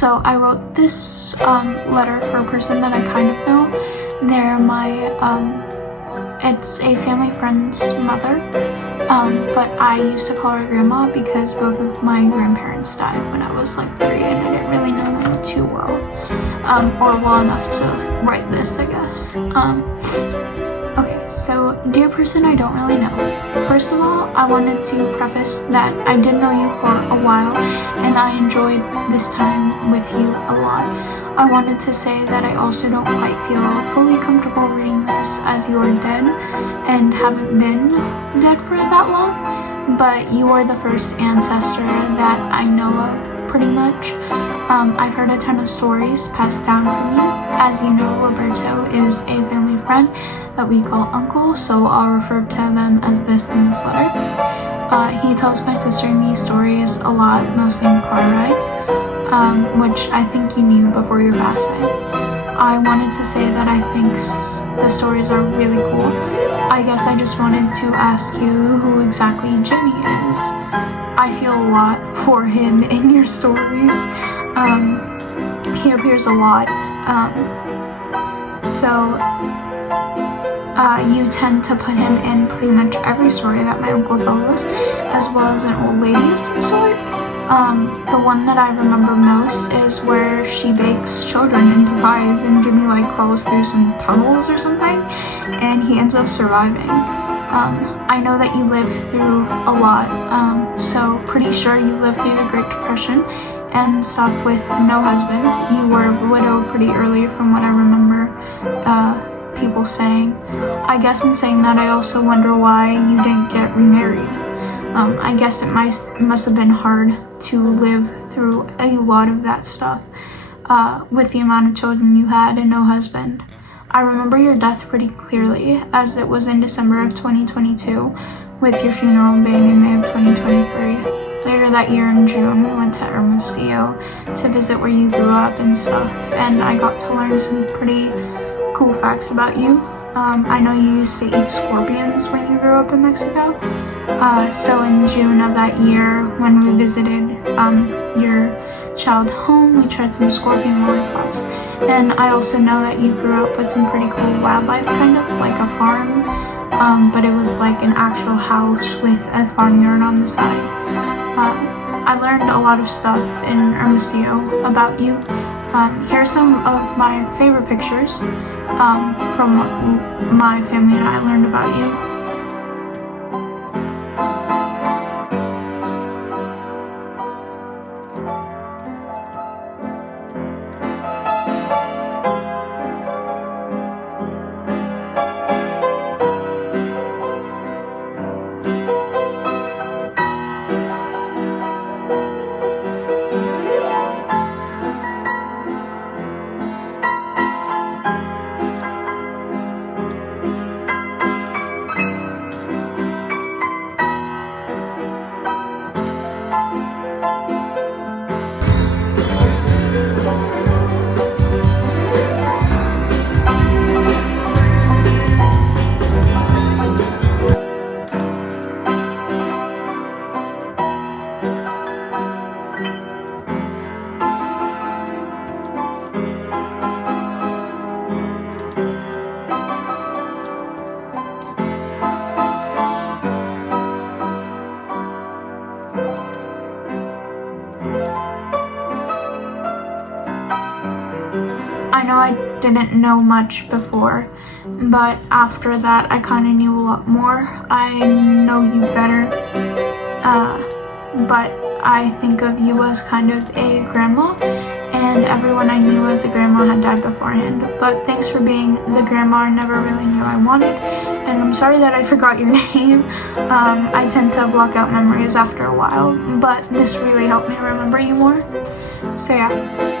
So I wrote this letter for a person that I kind of know. They're it's a family friend's mother, but I used to call her grandma because both of my grandparents died when I was like 3 and I didn't really know them too well, or well enough to write this, I guess. Okay, so dear person I don't really know. First of all, I wanted to preface that I did know you for a while and I enjoyed this time with you a lot. I wanted to say that I also don't quite feel fully comfortable reading this as you are dead and haven't been dead for that long, but you are the first ancestor that I know of, pretty much. I've heard a ton of stories passed down from you. As you know, Roberto is a family friend that we call Uncle, so I'll refer to them as this in this letter. He tells my sister and me stories a lot, mostly in car rides, which I think you knew before your passing. I wanted to say that I think the stories are really cool. I guess I just wanted to ask you who exactly Jimmy is. I feel a lot for him in your stories. He appears a lot. You tend to put him in pretty much every story that my uncle tells us, as well as an old lady of some sort. The one that I remember most is where she bakes children into pies and Jimmy like crawls through some tunnels or something and he ends up surviving. I know that you lived through a lot, so pretty sure you lived through the Great Depression and stuff with no husband. You were widowed pretty early from what I remember people saying. I guess in saying that I also wonder why you didn't get remarried. I guess it must have been hard to live through a lot of that stuff with the amount of children you had and no husband. I remember your death pretty clearly, as it was in December of 2022, with your funeral being in May of 2023. Later that year in June, we went to Hermosillo to visit where you grew up and stuff, and I got to learn some pretty cool facts about you. I know you used to eat scorpions when you grew up in Mexico. So in June of that year, when we visited your child home, we tried some scorpion lollipops. And I also know that you grew up with some pretty cool wildlife, kind of like a farm, but it was like an actual house with a farmyard on the side. I learned a lot of stuff in Hermosillo about you. Here are some of my favorite pictures from what my family and I learned about you. I know I didn't know much before, but after that I kind of knew a lot more. I know you better, but I think of you as kind of a grandma, and everyone I knew as a grandma had died beforehand. But thanks for being the grandma I never really knew I wanted, and I'm sorry that I forgot your name. I tend to block out memories after a while, but this really helped me remember you more. So yeah.